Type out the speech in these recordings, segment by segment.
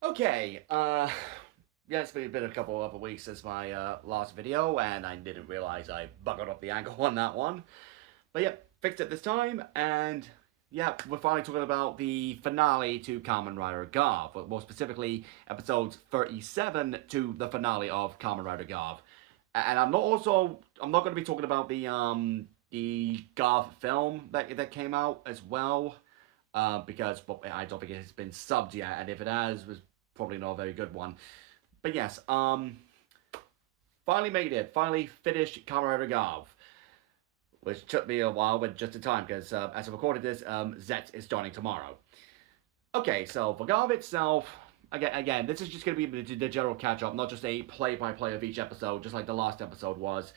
Okay, yeah, it's been a couple of weeks since my last video, and I didn't realize I buggered up the angle on that one. But yeah, fixed it this time, and yeah, we're finally talking about the finale to Kamen Rider Gavv, but more specifically, episodes 37 to the finale of Kamen Rider Gavv. And I'm not going to be talking about the Gavv film that came out as well, because well, I don't think it has been subbed yet, and if it has, it was probably not a very good one. But yes, finally made it. Finally finished Kamen Rider Gavv, which took me a while, but just in time because as I recorded this, Zet is starting tomorrow. Okay, so for Gavv itself, again, this is just going to be the general catch-up, not just a play-by-play of each episode, just like the last episode was.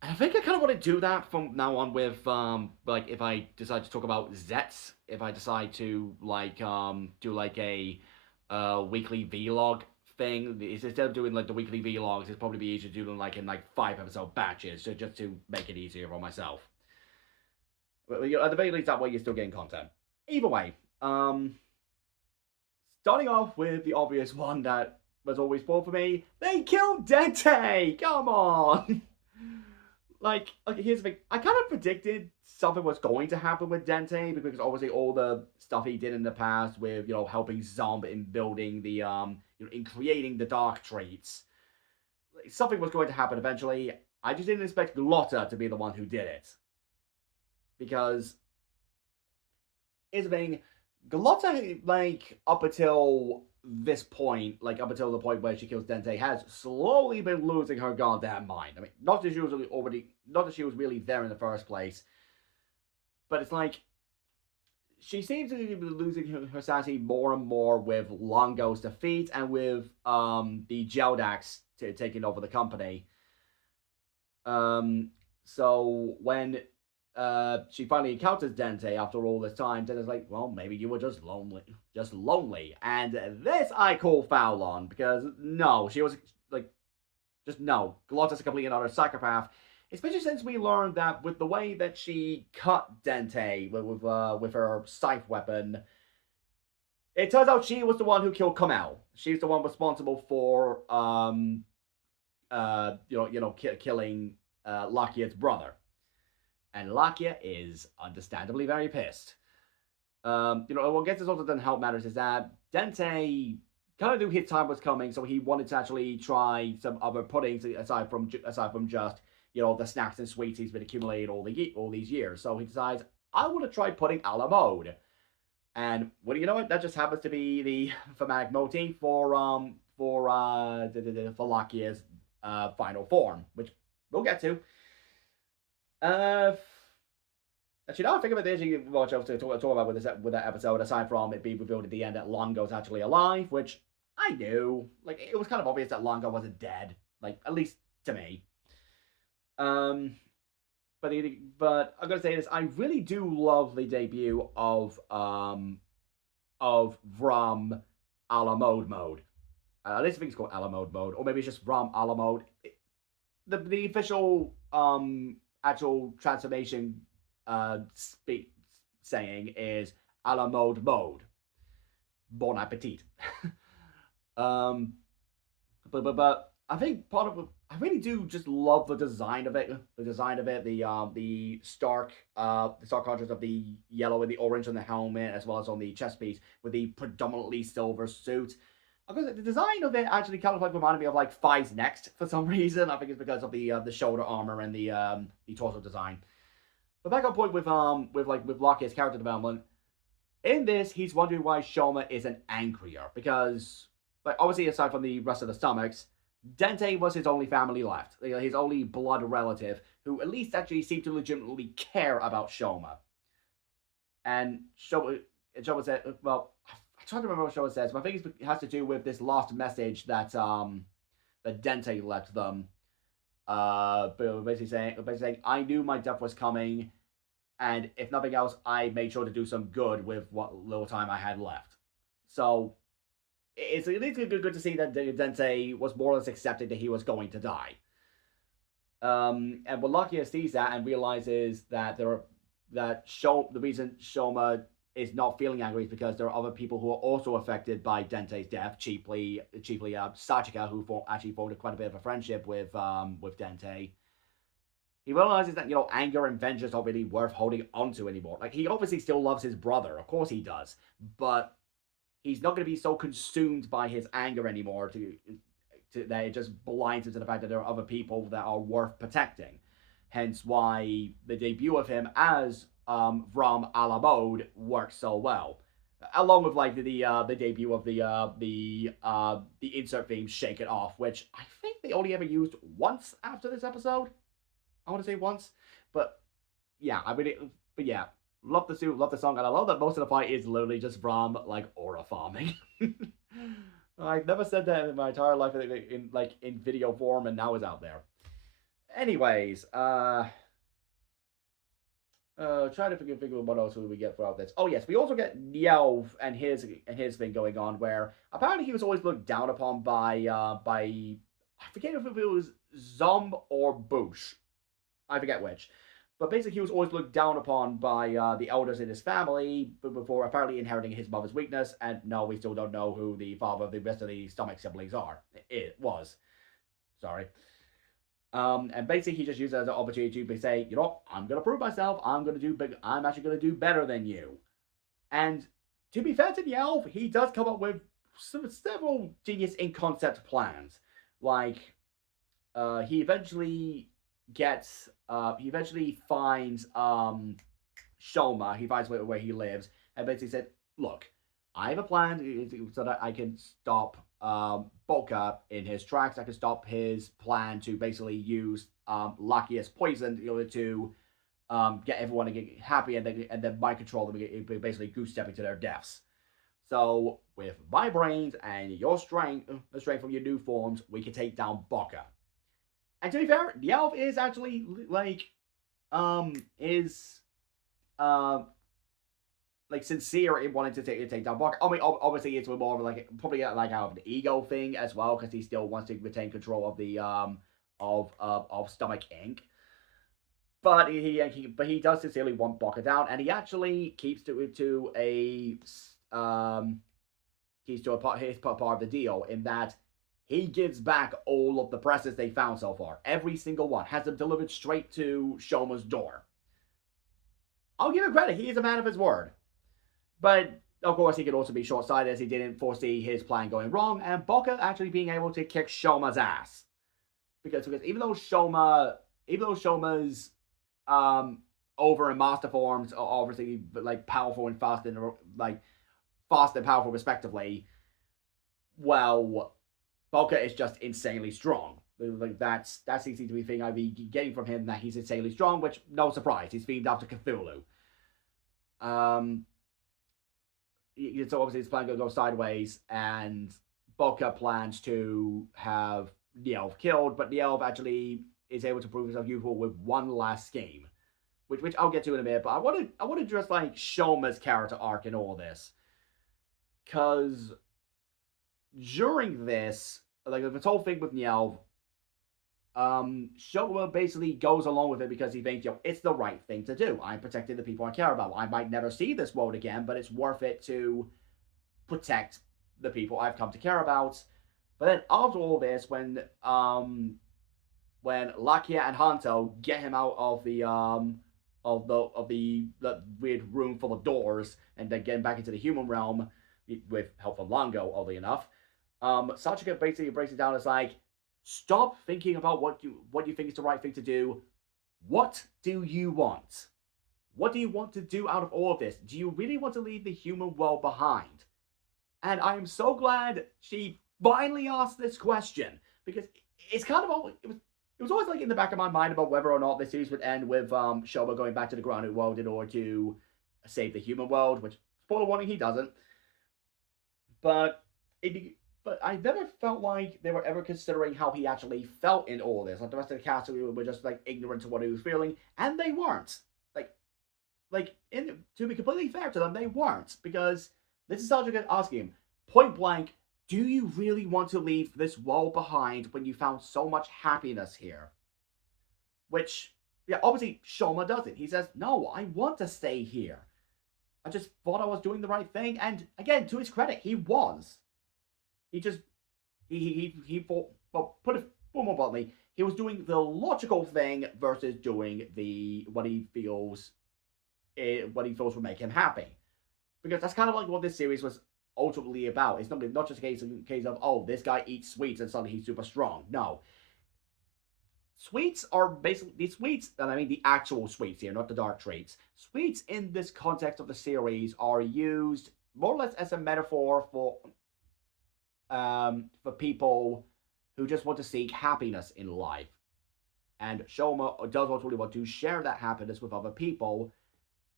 And I think I kind of want to do that from now on with, like, if I decide to talk about Zets, if I decide to, like, do, like, a weekly vlog thing, instead of doing, like, the weekly vlogs, it'd probably be easier to do them, like, in, like, 5-episode batches, so just to make it easier for myself. But, at the very least, that way you're still getting content. Either way, starting off with the obvious one that was always spoiled for me, they killed Dente! Come on! Like, okay, here's the thing. I kind of predicted something was going to happen with Dente because obviously all the stuff he did in the past with, helping Zomb in building the, in creating the dark traits. Something was going to happen eventually. I just didn't expect Glotta to be the one who did it. Because, here's the thing. Glotta, like, up until this point, like up until the point where she kills Dente, has slowly been losing her goddamn mind. I mean, not that she was really there in the first place, but it's like she seems to be losing her sanity more and more with Longo's defeat and with the Geldax taking over the company. So when she finally encounters Dente after all this time, Dente's like, well, maybe you were just lonely. And this I call foul on, because no, she was like, just no. Glotta's a completely another psychopath, especially since we learned that with the way that she cut Dente with her scythe weapon, it turns out she was the one who killed Kamel. She's the one responsible for killing Lakia's brother. And Lakia is understandably very pissed. What gets us also doesn't help matters is that Dente kind of knew his time was coming, so he wanted to actually try some other puddings aside from just the snacks and sweets he's been accumulating all these years. So he decides, I want to try pudding a la mode. And what do you know? That just happens to be the thematic motif for Lakia's final form, which we'll get to. Actually, now I think about this, you can watch else to talk about with that episode, aside from it being revealed at the end that Longo's actually alive, which I knew. Like, it was kind of obvious that Longo wasn't dead. Like, at least to me. But I'm gonna say this, I really do love the debut of Vrom a la mode. At least I think it's called a la mode, or maybe it's just Vrom a la mode. The official actual transformation saying is a la mode. Bon appetit. But I think part of I really do just love the design of it. The stark contrast of the yellow and the orange on the helmet, as well as on the chest piece with the predominantly silver suit. Because the design of it actually kind of like reminded me of like Fi's Next for some reason. I think it's because of the shoulder armor and the torso design. But back on point with Lockett's character development. In this, he's wondering why Shoma isn't angrier, because like obviously aside from the rest of the stomachs, Dente was his only family left, his only blood relative who at least actually seemed to legitimately care about Shoma. And Shoma said, well, I try to remember what Shoma says, but I think it has to do with this last message that Dente left them. Basically saying, I knew my death was coming, and if nothing else, I made sure to do some good with what little time I had left. So it's at least good to see that Dente was more or less accepting that he was going to die. And when Lakia sees that and realizes that the reason Shoma is not feeling angry is because there are other people who are also affected by Dente's death. Chiefly Sachika, who actually formed quite a bit of a friendship with Dente. He realizes that anger and vengeance aren't really worth holding onto anymore. Like, he obviously still loves his brother, of course he does, but he's not going to be so consumed by his anger anymore that it just blinds him to the fact that there are other people that are worth protecting. Hence why the debut of him as Vram a la mode works so well, along with like the debut of the insert theme "Shake It Off," which I think they only ever used once after this episode. I want to say once, but yeah, love the suit, love the song, and I love that most of the fight is literally just Vram like aura farming. I've never said that in my entire life in video form, and now it's out there. Anyways, trying to figure what else we get throughout this. Oh yes, we also get Yelv and his thing going on, where apparently he was always looked down upon by I forget if it was Zom or Bush. I forget which. But basically, he was always looked down upon by the elders in his family before apparently inheriting his mother's weakness. And no, we still don't know who the father of the rest of the stomach siblings are. It was. Sorry. And basically, he just used it as an opportunity to say, I'm going to prove myself. I'm actually going to do better than you. And to be fair to the elf, he does come up with several genius in concept plans. Like, he eventually finds Shoma. He finds where he lives, and basically said, "Look, I have a plan so that I can stop Boca in his tracks. I can stop his plan to basically use Lakia's poison in order to get everyone to get happy and then mind control them, basically goose stepping to their deaths. So with my brains and your strength, the strength from your new forms, we can take down Boca." And to be fair, the elf is actually sincere in wanting to take down Boca. I mean, obviously it's more of probably out of an ego thing as well, because he still wants to retain control of the of Stomach Inc. But he does sincerely want Boca down, and he actually keeps to his part of the deal, in that he gives back all of the presses they found so far. Every single one. Has them delivered straight to Shoma's door. I'll give him credit. He is a man of his word. But, of course, he could also be short-sighted, as he didn't foresee his plan going wrong, and Boca actually being able to kick Shoma's ass. Because even though Shoma's over and master forms are obviously powerful and fast and powerful respectively, well, Boca is just insanely strong. That seems to be the thing I'd be getting from him, that he's insanely strong, which, no surprise, he's themed after Cthulhu. So obviously his plan goes sideways, and Boca plans to have the elf killed, but the elf actually is able to prove himself useful with one last scheme, which I'll get to in a minute. But I want to address Shoma's character arc in all this, because during this, this whole thing with Nielv, Shoma basically goes along with it because he thinks, it's the right thing to do. I'm protecting the people I care about. I might never see this world again, but it's worth it to protect the people I've come to care about. But then after all this, when Lakia and Hanto get him out of the weird room full of doors, and then get him back into the human realm with help from Longo, oddly enough, Sachika basically breaks it down as stop thinking about what you think is the right thing to do. What do you want? What do you want to do out of all of this? Do you really want to leave the human world behind? And I am so glad she finally asked this question, because it's kind of always, it was always in the back of my mind about whether or not this series would end with Shoma going back to the grounded world in order to save the human world, which, spoiler warning, he doesn't. But I never felt like they were ever considering how he actually felt in all this. The rest of the cast were just ignorant to what he was feeling, and they weren't. To be completely fair to them, they weren't, because this is Sachika asking him point blank, do you really want to leave this world behind when you found so much happiness here? Which, obviously Shoma doesn't. He says, no, I want to stay here. I just thought I was doing the right thing, and again, to his credit, he was. He just he thought, well, put it more bluntly, he was doing the logical thing versus doing the what he feels would make him happy, because that's kind of like what this series was ultimately about. It's not just a case of, oh, this guy eats sweets and suddenly he's super strong. No, sweets are basically the sweets, and I mean the actual sweets here, not the dark traits. Sweets in this context of the series are used more or less as a metaphor for people who just want to seek happiness in life. And Shoma does ultimately want to share that happiness with other people.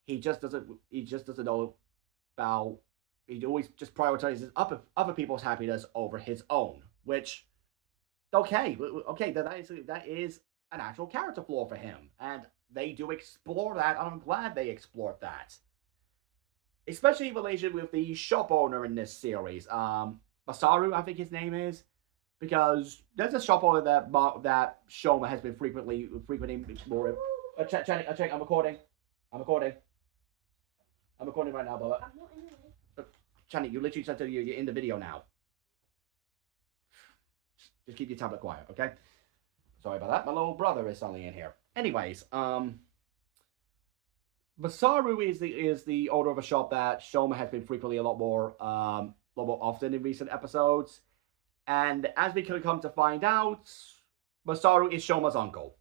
He just doesn't. He just doesn't know about. He always just prioritizes other people's happiness over his own. Which, okay, that is an actual character flaw for him, and they do explore that. And I'm glad they explored that, especially in relation with the shop owner in this series. Masaru, I think his name is, because there's a shop owner that Shoma has been frequenting more. Check, I'm recording. I'm recording. I'm recording right now, Bubba. I'm not in it. Channy, you literally said you're in the video now. Just keep your tablet quiet, okay? Sorry about that. My little brother is suddenly in here. Anyways, Masaru is the owner of a shop that Shoma has been frequently a lot more often in recent episodes. And as we could come to find out, Masaru is Shoma's uncle.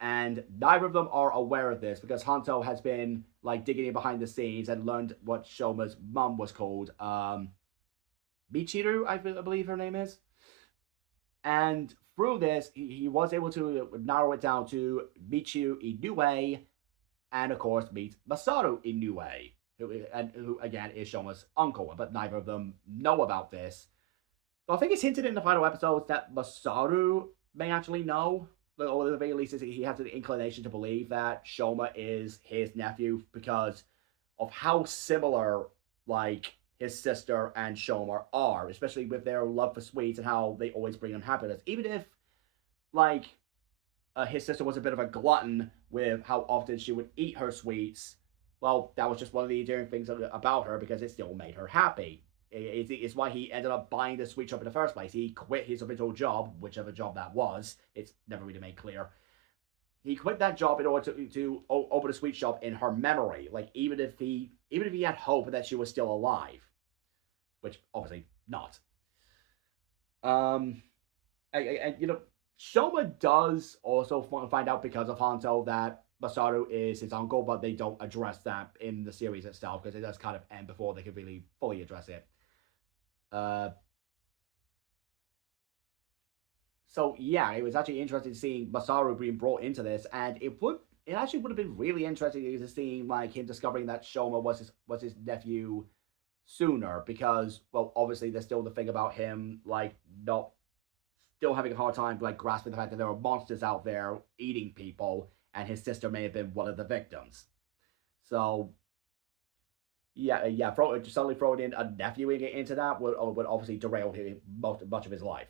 And neither of them are aware of this because Hanto has been like digging in behind the scenes and learned what Shoma's mum was called. Michiru, I believe her name is. And through this, he was able to narrow it down to Michiru Inoue and, of course, meet Masaru Inoue, who again is Shoma's uncle, but neither of them know about this. So I think it's hinted in the final episodes that Masaru may actually know, or at the very least, he has an inclination to believe that Shoma is his nephew because of how similar, like, his sister and Shoma are, especially with their love for sweets and how they always bring him happiness. Even if, like, his sister was a bit of a glutton with how often she would eat her sweets, well, that was just one of the endearing things about her because it still made her happy. It's why he ended up buying the sweet shop in the first place. He quit his original job, whichever job that was. It's never really made clear. He quit that job in order to open a sweet shop in her memory. Like, even if he had hope that she was still alive, which obviously not. And you know, Shoma does also find out because of Hanto that Masaru is his uncle, but they don't address that in the series itself because it does kind of end before they could really fully address it. So yeah, it was actually interesting seeing Masaru being brought into this, and it actually would have been really interesting to see like him discovering that Shoma was his nephew sooner, because well, obviously there's still the thing about him like not still having a hard time like grasping the fact that there are monsters out there eating people, and his sister may have been one of the victims. So yeah, suddenly throwing in a nephew into that would obviously derail him much of his life.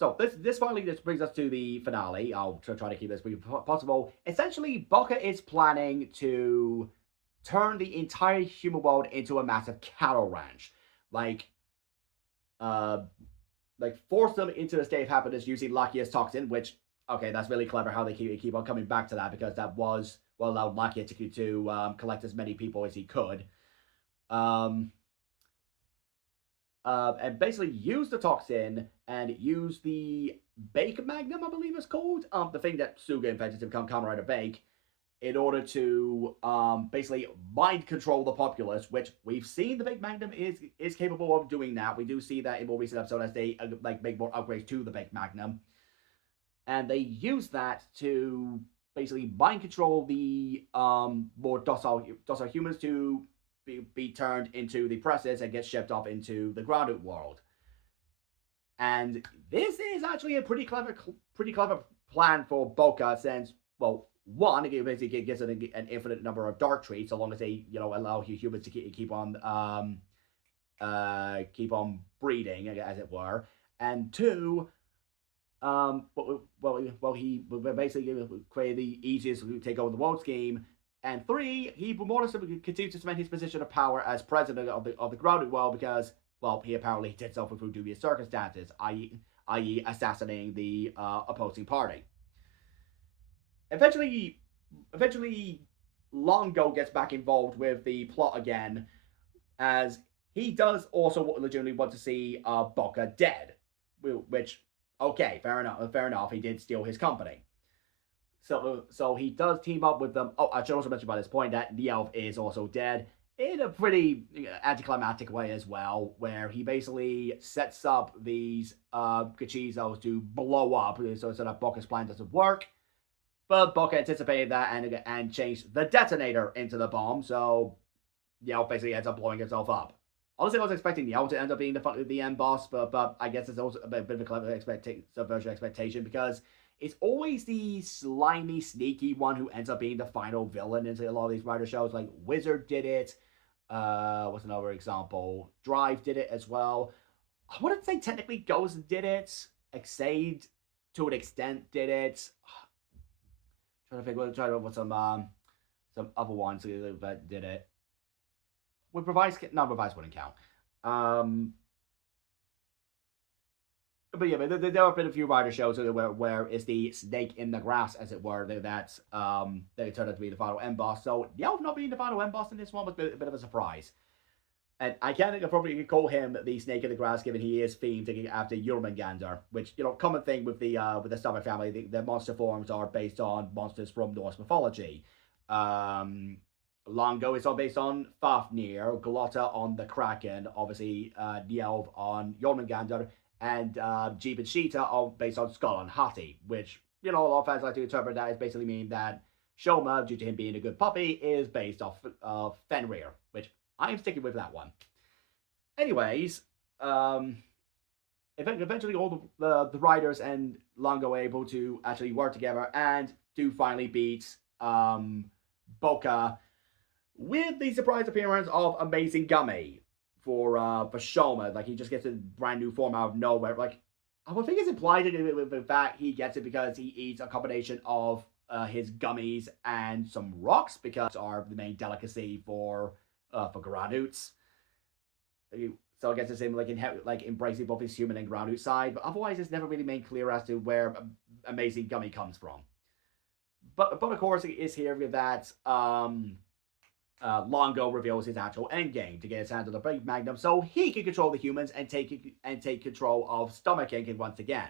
So this finally brings us to the finale. I'll try to keep this brief as possible. Essentially, Boca is planning to turn the entire human world into a massive cattle ranch, like force them into a state of happiness using Lakia's toxin. Which, okay, that's really clever how they keep on coming back to that, because that was what allowed Lakia to collect as many people as he could. And basically use the toxin and use the Bake Magnum, I believe it's called, the thing that Suga invented to become Kamen Rider Bake, in order to basically mind control the populace, which we've seen the Bake Magnum is capable of doing that. We do see that in more recent episodes as they make more upgrades to the Bake Magnum, and they use that to basically mind control the more docile humans to be turned into the presses and get shipped off into the grounded world. And this is actually a pretty clever plan for Boca, since, well, one, it basically gives it an infinite number of dark traits, so long as they, allow humans to keep on breeding, as it were. And two, he basically created the easiest to take over the world scheme, And 3, he more or less continues to cement his position of power as president of the grounded world because, well, he apparently did so through dubious circumstances, i.e., assassinating the opposing party. Eventually, Longo gets back involved with the plot again, as he does also legitimately want to see Boca dead, which, okay, fair enough, he did steal his company. So he does team up with them. Oh, I should also mention by this point that the elf is also dead in a pretty anticlimactic way as well, where he basically sets up these Cachizos to blow up, so that Boca's plan doesn't work. But Boca anticipated that and changed the detonator into the bomb, so the elf basically ends up blowing himself up. Honestly, I was expecting the elf to end up being the end boss, but I guess it's also a bit of a clever subversion expectation because it's always the slimy, sneaky one who ends up being the final villain into a lot of these writer shows. Like Wizard did it. What's another example? Drive did it as well. I wouldn't say technically Ghost did it. Exade, to an extent, did it. Trying to think what some other ones that did it. Revise wouldn't count. But yeah, but there have been a few writer shows where it's the snake in the grass, as it were, that turned out to be the final end boss. So the elf not being the final end boss in this one was a bit of a surprise. And I can't appropriately call him the snake in the grass, given he is themed after Jormungandr, which, common thing with the Stomach family. The monster forms are based on monsters from Norse mythology. Longo is all based on Fafnir, Glotta on the Kraken, obviously Nielv on Jormungandr, and Jeeb and Sheeta are based on Skull and Hati, which, a lot of fans like to interpret that as basically meaning that Shoma, due to him being a good puppy, is based off Fenrir, which I'm sticking with that one. Anyways, eventually all the writers and Longo are able to actually work together and do finally beat Boca with the surprise appearance of Amazing Gummy for Shoma. Like, he just gets a brand new form out of nowhere. Like, I would think it's implied with the fact he gets it because he eats a combination of his gummies and some rocks, because are the main delicacy for Granuts. So I guess it's him like embracing both his human and Granut side, but otherwise it's never really made clear as to where Amazing Gummy comes from. But of course it is here that Longo reveals his actual endgame to get his hands on the Big Magnum, so he can control the humans and take control of Stomach Inc. once again.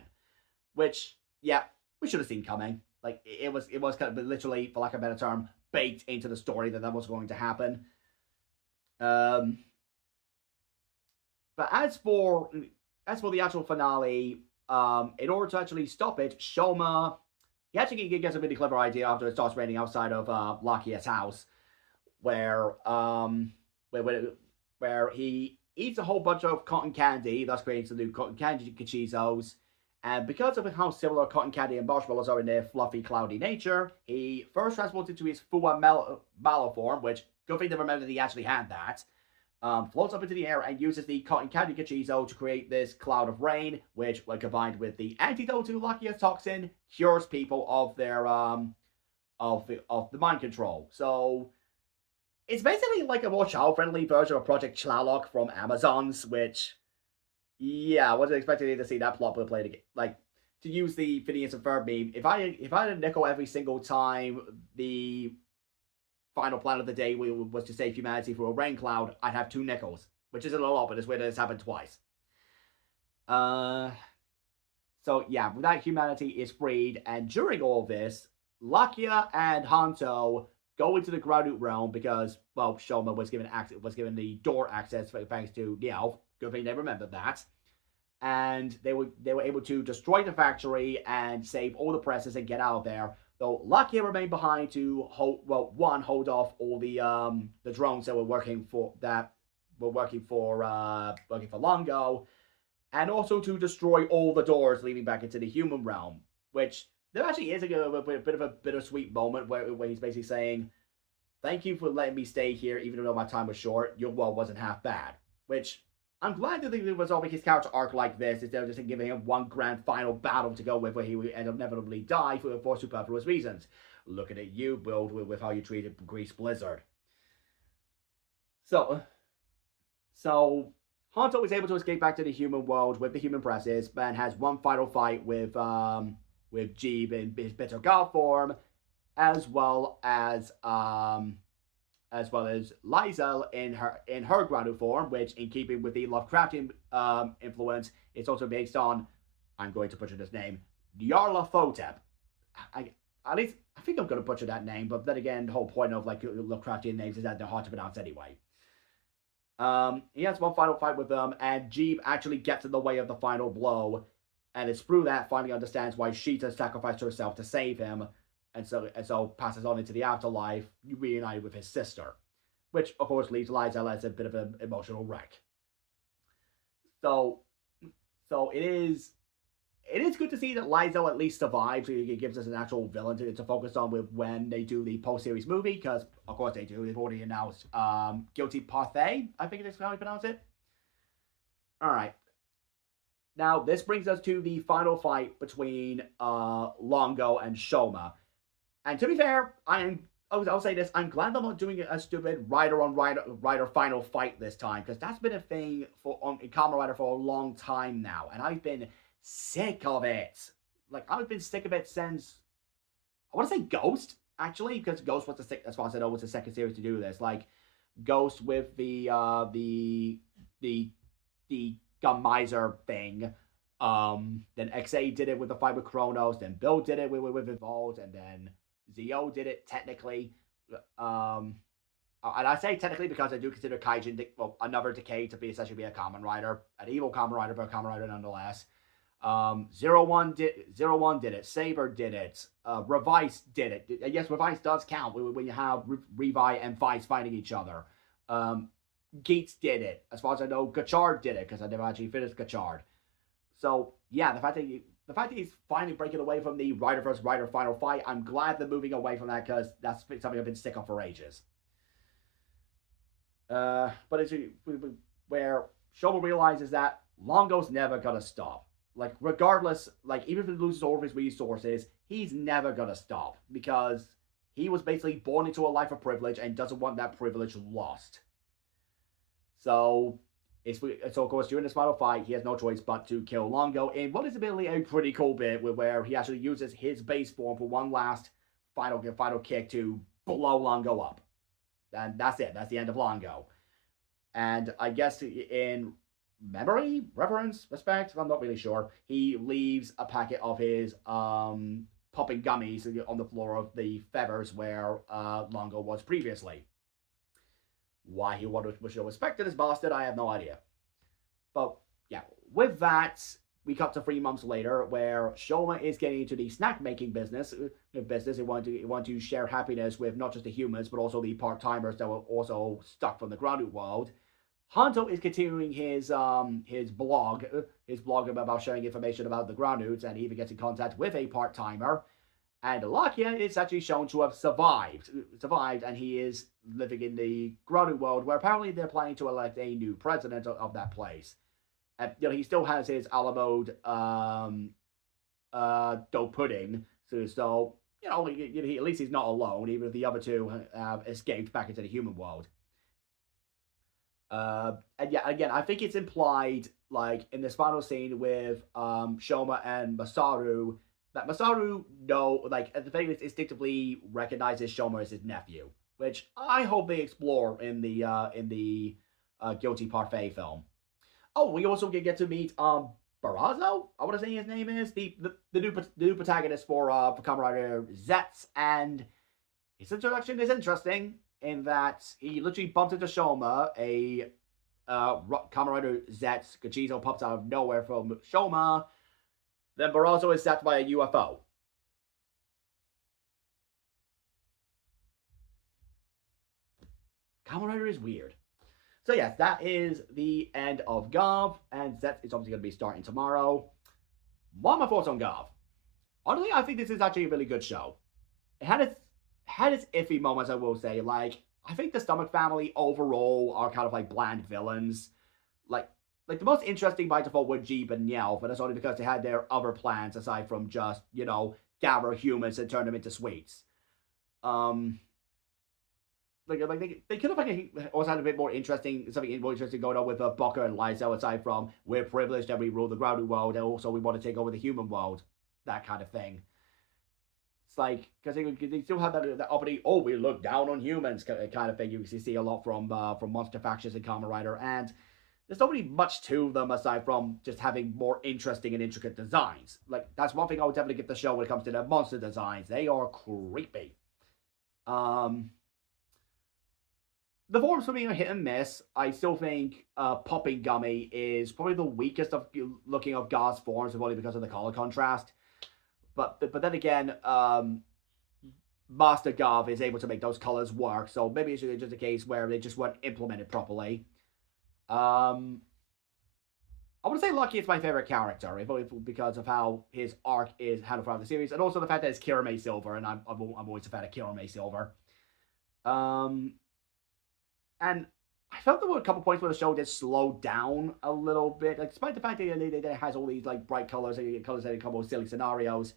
Which, yeah, we should have seen coming. Like, it was kind of literally, for lack of a better term, baked into the story that was going to happen. But as for the actual finale, in order to actually stop it, Shoma, he actually gets a really clever idea after it starts raining outside of Lakia's house, where he eats a whole bunch of cotton candy, thus creating some new cotton candy Cachizos. And because of how similar cotton candy and marshmallows are in their fluffy, cloudy nature, he first transports into his Fua Mallow form, which, good thing to remember that he actually had that, floats up into the air and uses the cotton candy Cachizo to create this cloud of rain, which, when combined with the antidote to Lakia's toxin, cures people of their of the mind control. So it's basically like a more child-friendly version of Project Tlaloc from Amazon's, which, yeah, I wasn't expecting to see that plot played again. Like, to use the Phineas and Ferb meme, if I had a nickel every single time the final plan of the day was to save humanity through a rain cloud, I'd have 2 nickels, which isn't a lot, but it's weird that it's happened twice. So yeah, with that, humanity is freed, and during all this, Lakia and Hanto go into the Granut realm because, well, Shoma was given the door access thanks to the elf. Good thing they remembered that. And they were able to destroy the factory and save all the presses and get out of there. Though Lakia remained behind to hold off all the drones that were working for Longo, and also to destroy all the doors leading back into the human realm. Which there actually is a bit of a bittersweet moment where he's basically saying, "Thank you for letting me stay here, even though my time was short. Your world wasn't half bad." Which, I'm glad that they resolving his character arc like this instead of just giving him one grand final battle to go with where he would end up inevitably die for superfluous reasons. Looking at you, Will, with how you treated Grease Blizzard. So, so Hanto is able to escape back to the human world with the human presses, and has one final fight with Jeeb in his bitter god form, as well as Liza in her grounded form, which, in keeping with the Lovecraftian influence, is also based on, I'm going to butcher this name, Nyarlathotep. I at least I think I'm going to butcher that name, but then again, the whole point of like Lovecraftian names is that they're hard to pronounce anyway. He has one final fight with them, and Jeeb actually gets in the way of the final blow, and it's through that finally understands why Sheeta sacrificed herself to save him, and so passes on into the afterlife, reunited with his sister, which of course leaves Liza as a bit of an emotional wreck. So, so it is good to see that Liza at least survives. It gives us an actual villain to focus on with when they do the post-series movie, because of course they do. They've already announced Guilty Parfait, I think that's how you pronounce it. All right. Now this brings us to the final fight between Longo and Shoma. And to be fair, I'll say this: I'm glad I'm not doing a stupid rider on rider final fight this time, because that's been a thing in Kamen Rider for a long time now, and I've been sick of it. Like, I've been sick of it since, I want to say Ghost, actually, because Ghost was as far as I know, was the second series to do this. Like, Ghost with the Gummizer thing. Then XA did it with the fight with Kronos. Then Bill did it with Evolved, and then Zio did it technically. And I say technically because I do consider Kaijin, another Decay to be essentially a Kamen Rider, an evil Kamen Rider, but a Kamen Rider nonetheless. 01 did it. Saber did it. Revice did it. Yes, Revice does count when you have Revi and Vice fighting each other. Geats did it. As far as I know, Gachard did it, because I never actually finished Gachard. So yeah, the fact that he's finally breaking away from the Rider vs. Rider final fight, I'm glad they're moving away from that, because that's something I've been sick of for ages. But it's where Shoma realizes that Longo's never gonna stop. Like, regardless, like, even if he loses all of his resources, he's never gonna stop, because he was basically born into a life of privilege and doesn't want that privilege lost. So, of course, during this final fight, he has no choice but to kill Longo in what is admittedly a pretty cool bit, where he actually uses his base form for one last final kick to blow Longo up. And that's it. That's the end of Longo. And I guess in memory, reverence, respect, I'm not really sure, he leaves a packet of his popping gummies on the floor of the feathers where Longo was previously. Why he would show respect to this bastard, I have no idea. But yeah, with that, we cut to 3 months later, where Shoma is getting into the snack making business. He wanted to share happiness with not just the humans, but also the part-timers that were also stuck from the grounded world. Hanto is continuing his blog about sharing information about the groundeds, and he even gets in contact with a part-timer. And Lakia is actually shown to have survived, and he is living in the grounded world, where apparently they're planning to elect a new president of that place. And he still has his a la mode dough pudding, so at least he's not alone, even if the other two have escaped back into the human world. And yeah, again, I think it's implied, like, in this final scene with Shoma and Masaru, that Masaru at the very least, instinctively recognizes Shoma as his nephew, which I hope they explore in the Guilty Parfait film. Oh, we also get to meet Barrazo, I want to say his name is, the new protagonist for Kamen Rider Zets, and his introduction is interesting in that he literally bumps into Shoma, a Kamen Rider Zets, Gachizo pops out of nowhere from Shoma, then Barrazo is zapped by a UFO. Kamen Rider is weird. So yes, that is the end of Gavv, and Zets is obviously going to be starting tomorrow. What are my thoughts on Gavv? Honestly, I think this is actually a really good show. It had its iffy moments, I will say. Like, I think the Stomach family overall are kind of like bland villains. Like the most interesting by default were Jeeb and Yelp, but that's only because they had their other plans aside from just, gather humans and turn them into sweets. They could have also had a bit more interesting, something more interesting going on with Booker and Lysel, aside from we're privileged and we rule the grounded world, and also we want to take over the human world, that kind of thing. It's like, because they still have that uppity, oh, we look down on humans kind of thing you see a lot from Monster Factions and Kamen Rider, and there's not really much to them aside from just having more interesting and intricate designs. Like, that's one thing I would definitely give the show when it comes to the monster designs. They are creepy. The forms for me are hit and miss. I still think Popping Gummy is probably the weakest of looking of Gavv's forms, only because of the color contrast. But then again, Master Gavv is able to make those colors work. So maybe it's just a case where they just weren't implemented properly. I want to say Lucky is my favorite character, if only because of how his arc is handled throughout the series, and also the fact that it's Kirame Silver, and I'm always a fan of Kirame Silver. And I felt there were a couple points where the show did slow down a little bit, like, despite the fact that it has all these like bright colors and colors that come with silly scenarios.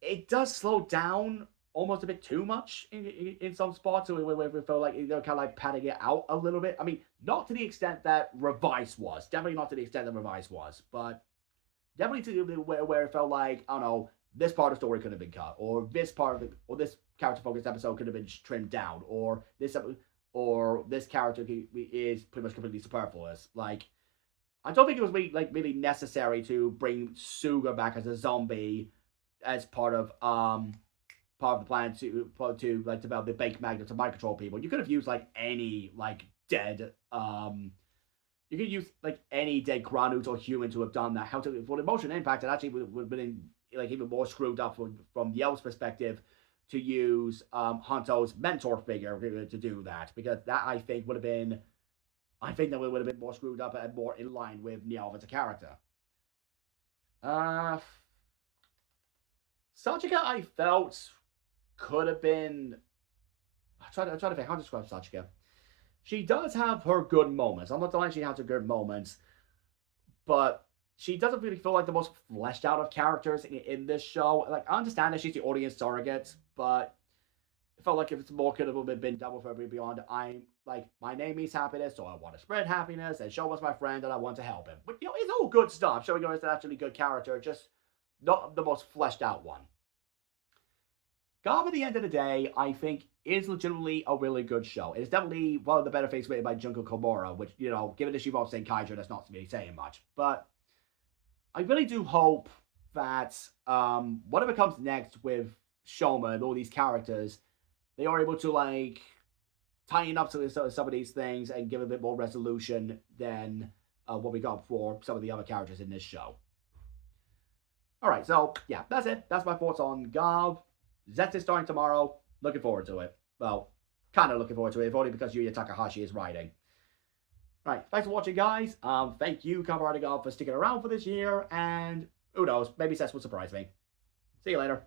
It does slow down almost a bit too much in some spots, where we feel like they're kind of like padding it out a little bit. I mean, not to the extent that Revice was, definitely not to the extent that Revice was, but definitely to where it felt like, I don't know, this part of the story could have been cut, or this part of or this character focused episode could have been trimmed down, or this character is pretty much completely superfluous. Like, I don't think it was really necessary to bring Suga back as a zombie as part of the plan to like develop the Bake Magnet to mind control people. You could have used like any like dead you could use like any dead Granules or human to have done that. How to, for the emotional impact, it actually would have been like even more screwed up from the Elf's perspective to use Hanto's mentor figure to do that, because that I think would have been more screwed up and more in line with Niamh as a character. Sachika, I felt could have been. I'm trying to think how to describe Sachika. She does have her good moments. I'm not denying she has her good moments, but she doesn't really feel like the most fleshed out of characters in this show. Like, I understand that she's the audience surrogate, but it felt like if it's more could have been done with her beyond. I'm like, my name means happiness, so I want to spread happiness, and Show was my friend, and I want to help him. But it's all good stuff. Showing her is an actually good character, just not the most fleshed out one. Gavv, at the end of the day, I think is legitimately a really good show. It is definitely one of the better things written by Junko Komura, which, given that she involves Senkaijo, that's not really saying much. But I really do hope that whatever comes next with Shoma and all these characters, they are able to like tighten up some of these things and give a bit more resolution than what we got for some of the other characters in this show. Alright, so yeah, that's it. That's my thoughts on Gavv. Zets is starting tomorrow. Looking forward to it. Well, kind of looking forward to it, if only because Yuya Takahashi is writing. Alright, thanks for watching, guys. Thank you, Kamen Rider Gavv, for sticking around for this year, and who knows, maybe Sets will surprise me. See you later.